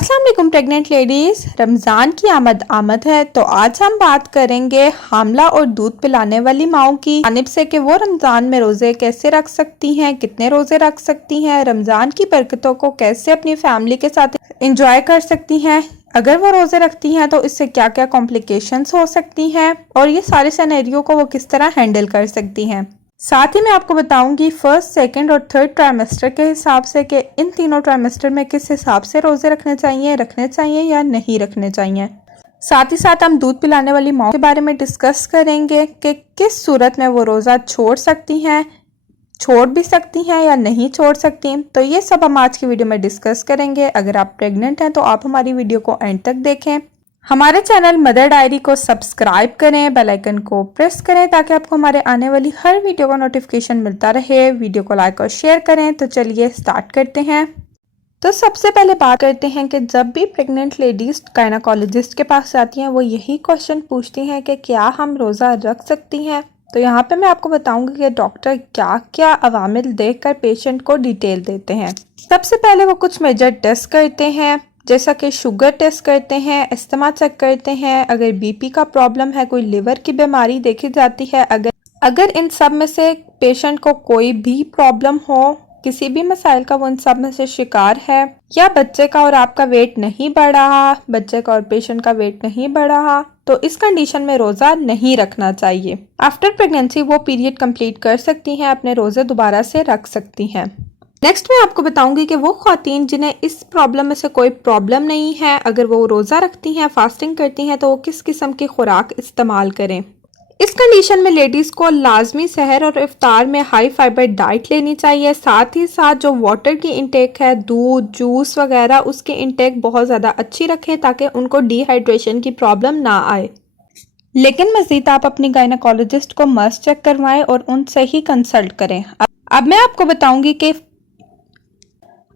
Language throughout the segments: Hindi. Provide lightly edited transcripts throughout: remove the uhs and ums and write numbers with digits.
अस्सलाम वालेकुम प्रेग्नेंट लेडीज, रमज़ान की आमद है। तो आज हम बात करेंगे हामला और दूध पिलाने वाली माओं की जानिब से कि वो रमज़ान में रोज़े कैसे रख सकती हैं, कितने रोज़े रख सकती हैं, रमज़ान की बरकतों को कैसे अपनी फैमिली के साथ इंजॉय कर सकती हैं। अगर वो रोज़े रखती हैं तो इससे क्या क्या कॉम्प्लिकेशंस हो सकती हैं और ये सारे सिनेरियो को वो किस तरह हैंडल कर सकती हैं। साथ ही मैं आपको बताऊंगी फर्स्ट, सेकंड और थर्ड ट्राइमेस्टर के हिसाब से कि इन तीनों ट्राइमेस्टर में किस हिसाब से रोज़े रखने चाहिए या नहीं रखने चाहिए। साथ ही साथ हम दूध पिलाने वाली माँ के बारे में डिस्कस करेंगे कि किस सूरत में वो रोज़ा छोड़ भी सकती हैं या नहीं छोड़ सकती। तो ये सब हम आज की वीडियो में डिस्कस करेंगे। अगर आप प्रेग्नेंट हैं तो आप हमारी वीडियो को एंड तक देखें। हमारे चैनल मदर डायरी को सब्सक्राइब करें, बेल आइकन को प्रेस करें ताकि आपको हमारे आने वाली हर वीडियो का नोटिफिकेशन मिलता रहे। वीडियो को लाइक और शेयर करें। तो चलिए स्टार्ट करते हैं। तो सबसे पहले बात करते हैं कि जब भी प्रेग्नेंट लेडीज गायनाकोलॉजिस्ट के पास जाती हैं वो यही क्वेश्चन पूछती हैं कि क्या हम रोज़ा रख सकती हैं। तो यहाँ पे मैं आपको बताऊंगी कि डॉक्टर क्या क्या अवामिल देखकर पेशेंट को डिटेल देते हैं। सबसे पहले वो कुछ मेजर टेस्ट करते हैं, जैसा कि शुगर टेस्ट करते हैं, अस्थमा चेक करते हैं, अगर बीपी का प्रॉब्लम है, कोई लिवर की बीमारी देखी जाती है। अगर इन सब में से पेशेंट को कोई भी प्रॉब्लम हो, किसी भी मसाइल का वो इन सब में से शिकार है, या बच्चे का और आपका वेट नहीं बढ़ रहा, बच्चे का और पेशेंट का वेट नहीं बढ़ रहा, तो इस कंडीशन में रोज़ा नहीं रखना चाहिए। आफ्टर प्रेगनेंसी वो पीरियड कंप्लीट कर सकती हैं, अपने रोज़े दोबारा से रख सकती हैं। नेक्स्ट मैं आपको बताऊंगी कि वो ख्वातीन जिन्हें इस प्रॉब्लम में से कोई प्रॉब्लम नहीं है, अगर वो रोज़ा रखती हैं, फास्टिंग करती हैं, तो वो किस किस्म की खुराक इस्तेमाल करें। इस कंडीशन में लेडीज़ को लाजमी सहर और इफ्तार में हाई फाइबर डाइट लेनी चाहिए। साथ ही साथ जो वाटर की इंटेक है, दूध, जूस वगैरह, उसकी इंटेक बहुत ज़्यादा अच्छी रखें ताकि उनको डिहाइड्रेशन की प्रॉब्लम ना आए। लेकिन मज़ीद आप अपनी गायनाकोलॉजिस्ट को मस्ट चेक करवाएं और उनसे ही कंसल्ट करें।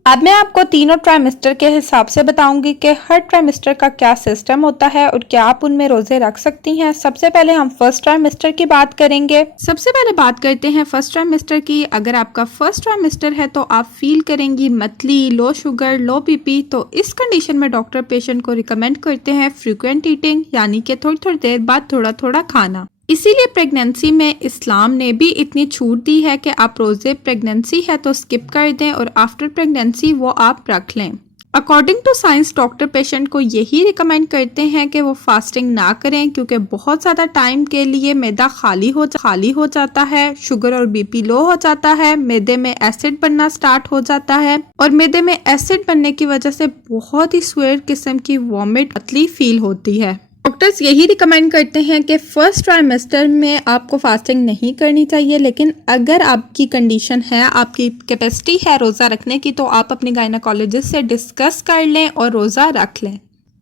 अब मैं आपको तीनों ट्राइमेस्टर के हिसाब से बताऊंगी कि हर ट्राइमेस्टर का क्या सिस्टम होता है और क्या आप उनमें रोजे रख सकती हैं। सबसे पहले हम फर्स्ट ट्राइमेस्टर की बात करेंगे। सबसे पहले बात करते हैं फर्स्ट ट्राइमेस्टर की। अगर आपका फर्स्ट ट्राइमेस्टर है तो आप फील करेंगी मतली, लो शुगर, लो बीपी। तो इस कंडीशन में डॉक्टर पेशेंट को रिकमेंड करते हैं फ्रीक्वेंट ईटिंग, यानी कि थोड़ी थोड़ी देर बाद थोड़ा थोड़ा खाना। इसीलिए प्रेगनेंसी में इस्लाम ने भी इतनी छूट दी है कि आप रोज़े प्रेगनेंसी है तो स्किप कर दें और आफ्टर प्रेगनेंसी वो आप रख लें। According to science doctor patient को यही रिकमेंड करते हैं कि वो फास्टिंग ना करें, क्योंकि बहुत ज़्यादा टाइम के लिए मैदा खाली हो जाता है, शुगर और बीपी लो हो जाता है, मैदे में एसिड बनना स्टार्ट हो जाता है और मैदे में एसिड बनने की वजह से बहुत ही स्वेयर किस्म की वॉमिट पतली फील होती है। डॉक्टर्स यही रिकमेंड करते हैं कि फर्स्ट ट्राइमेस्टर में आपको फास्टिंग नहीं करनी चाहिए, लेकिन अगर आपकी कंडीशन है, आपकी कैपेसिटी है रोज़ा रखने की, तो आप अपनी गायनाकोलॉजिस्ट से डिस्कस कर लें और रोज़ा रख लें।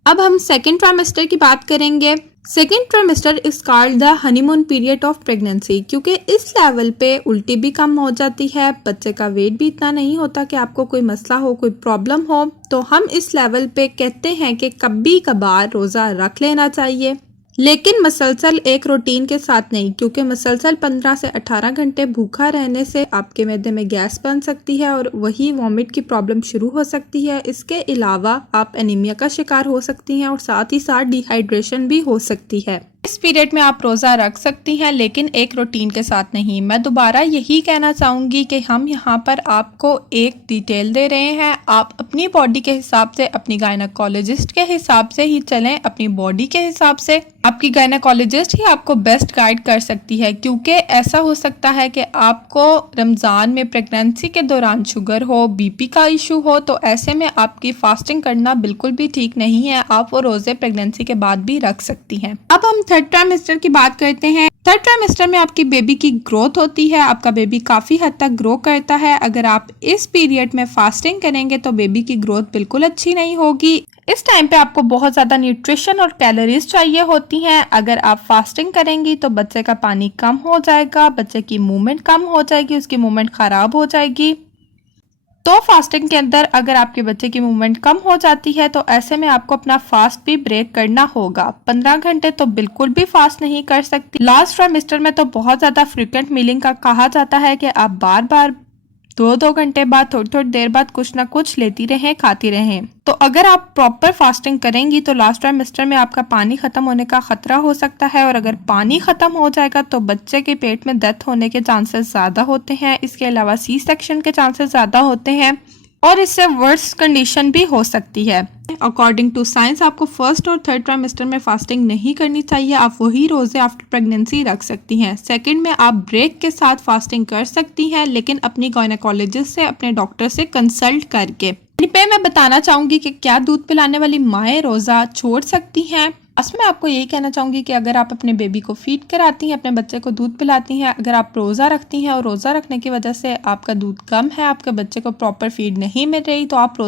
अब हम सेकेंड ट्राइमेस्टर की बात करेंगे। Second trimester is called the honeymoon period of pregnancy, क्योंकि इस लेवल पे उल्टी भी कम हो जाती है, बच्चे का वेट भी इतना नहीं होता कि आपको कोई मसला हो, कोई प्रॉब्लम हो। तो हम इस लेवल पे कहते हैं कि कभी कभार रोज़ा रख लेना चाहिए, लेकिन मसलसल एक रूटीन के साथ नहीं, क्योंकि मसलसल 15 से 18 घंटे भूखा रहने से आपके मैदे में गैस बन सकती है और वही वॉमिट की प्रॉब्लम शुरू हो सकती है। इसके अलावा आप एनीमिया का शिकार हो सकती हैं और साथ ही साथ डिहाइड्रेशन भी हो सकती है। इस पीरियड में आप रोज़ा रख सकती हैं, लेकिन एक रूटीन के साथ नहीं। मैं दोबारा यही कहना चाहूँगी कि हम यहाँ पर आपको एक डिटेल दे रहे हैं। आप अपनी बॉडी के हिसाब से, अपनी गायनाकोलॉजिस्ट के हिसाब से ही चलें, अपनी बॉडी के हिसाब से। आपकी गायनाकोलॉजिस्ट ही आपको बेस्ट गाइड कर सकती है, क्योंकि ऐसा हो सकता है कि आपको रमज़ान में प्रेगनेंसी के दौरान शुगर हो, बीपी का इशू हो, तो ऐसे में आपकी फास्टिंग करना बिल्कुल भी ठीक नहीं है। आप वो रोज़े प्रेगनेंसी के बाद भी रख सकती हैं। अब हम थर्ड ट्राइमेस्टर की बात करते हैं। थर्ड ट्राइमेस्टर में आपकी बेबी की ग्रोथ होती है, आपका बेबी काफ़ी हद तक ग्रो करता है। अगर आप इस पीरियड में फास्टिंग करेंगे तो बेबी की ग्रोथ बिल्कुल अच्छी नहीं होगी। इस टाइम पे आपको बहुत ज़्यादा न्यूट्रिशन और कैलोरीज चाहिए होती हैं। अगर आप फास्टिंग करेंगी तो बच्चे का पानी कम हो जाएगा, बच्चे की मूवमेंट कम हो जाएगी, उसकी मूवमेंट ख़राब हो जाएगी। तो फास्टिंग के अंदर अगर आपके बच्चे की मूवमेंट कम हो जाती है तो ऐसे में आपको अपना फास्ट भी ब्रेक करना होगा। 15 घंटे तो बिल्कुल भी फास्ट नहीं कर सकती। लास्ट ट्राइमेस्टर में तो बहुत ज़्यादा फ्रीक्वेंट मीलिंग का कहा जाता है कि आप बार बार 2-2 घंटे बाद थोड़ी थोड़ी देर बाद कुछ ना कुछ लेती रहें, खाती रहें। तो अगर आप प्रॉपर फास्टिंग करेंगी तो लास्ट ट्राइमेस्टर में आपका पानी खत्म होने का खतरा हो सकता है, और अगर पानी खत्म हो जाएगा तो बच्चे के पेट में डेथ होने के चांसेस ज़्यादा होते हैं। इसके अलावा सी सेक्शन के चांसेस ज़्यादा होते हैं और इससे वर्स्ट कंडीशन भी हो सकती है। अकॉर्डिंग टू साइंस आपको फर्स्ट और थर्ड ट्राइमेस्टर में फास्टिंग नहीं करनी चाहिए। आप वही रोजे आफ्टर प्रेगनेंसी रख सकती हैं। सेकंड में आप ब्रेक के साथ फास्टिंग कर सकती हैं, लेकिन अपनी गायनेकोलॉजिस्ट से, अपने डॉक्टर से कंसल्ट करके। पे मैं बताना चाहूंगी कि क्या दूध पिलाने वाली माएँ रोजा छोड़ सकती हैं। बस मैं आपको यही कहना चाहूंगी कि अगर आप अपने बेबी को फीड कराती हैं, अपने बच्चे को दूध पिलाती हैं, अगर आप रोज़ा रखती हैं और रोज़ा रखने की वजह से आपका दूध कम है, आपके बच्चे को प्रॉपर फीड नहीं मिल रही, तो आप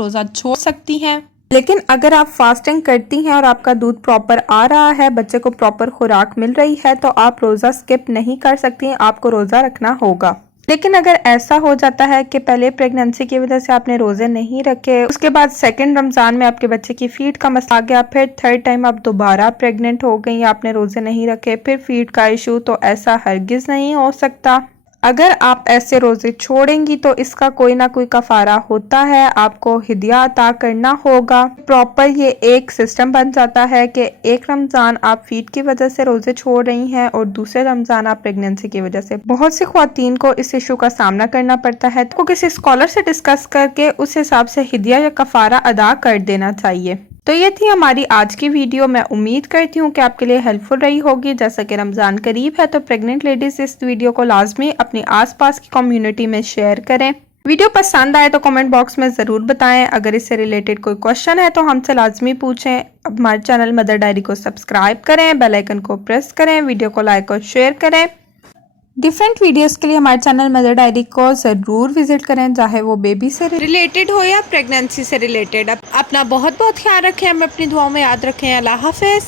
रोज़ा छोड़ सकती हैं। लेकिन अगर आप फास्टिंग करती हैं और आपका दूध प्रॉपर आ रहा है, बच्चे को प्रॉपर खुराक मिल रही है, तो आप रोज़ा स्किप नहीं कर सकती हैं, आपको रोज़ा रखना होगा। लेकिन अगर ऐसा हो जाता है कि पहले प्रेगनेंसी की वजह से आपने रोजे नहीं रखे, उसके बाद सेकंड रमजान में आपके बच्चे की फीड का मसला आ गया, फिर थर्ड टाइम आप दोबारा प्रेग्नेंट हो गई, आपने रोजे नहीं रखे, फिर फीड का इशू, तो ऐसा हरगिज नहीं हो सकता। अगर आप ऐसे रोजे छोड़ेंगी तो इसका कोई ना कोई कफारा होता है, आपको हिदिया अता करना होगा। प्रॉपर ये एक सिस्टम बन जाता है कि एक रमजान आप फीड की वजह से रोजे छोड़ रही हैं और दूसरे रमजान आप प्रेगनेंसी की वजह से। बहुत सी ख्वातीन को इस इशू का सामना करना पड़ता है, तो किसी स्कॉलर से डिस्कस करके उस हिसाब से हिदिया या कफारा अदा कर देना चाहिए। तो ये थी हमारी आज की वीडियो। मैं उम्मीद करती हूँ कि आपके लिए हेल्पफुल रही होगी। जैसा कि रमज़ान करीब है तो प्रेग्नेंट लेडीज इस वीडियो को लाजमी अपनी आसपास की कम्युनिटी में शेयर करें। वीडियो पसंद आए तो कमेंट बॉक्स में ज़रूर बताएं। अगर इससे रिलेटेड कोई क्वेश्चन है तो हमसे लाजमी पूछें। हमारे चैनल मदर डायरी को सब्सक्राइब करें, बेल आइकन को प्रेस करें, वीडियो को लाइक और शेयर करें। डिफरेंट वीडियोस के लिए हमारे चैनल मदर डायरी को ज़रूर विजिट करें, चाहे वो बेबी से रिलेटेड हो या प्रेगनेंसी से रिलेटेड। अपना बहुत बहुत ख्याल रखें, हमें अपनी दुआओं में याद रखें। अल्लाह हाफिज़।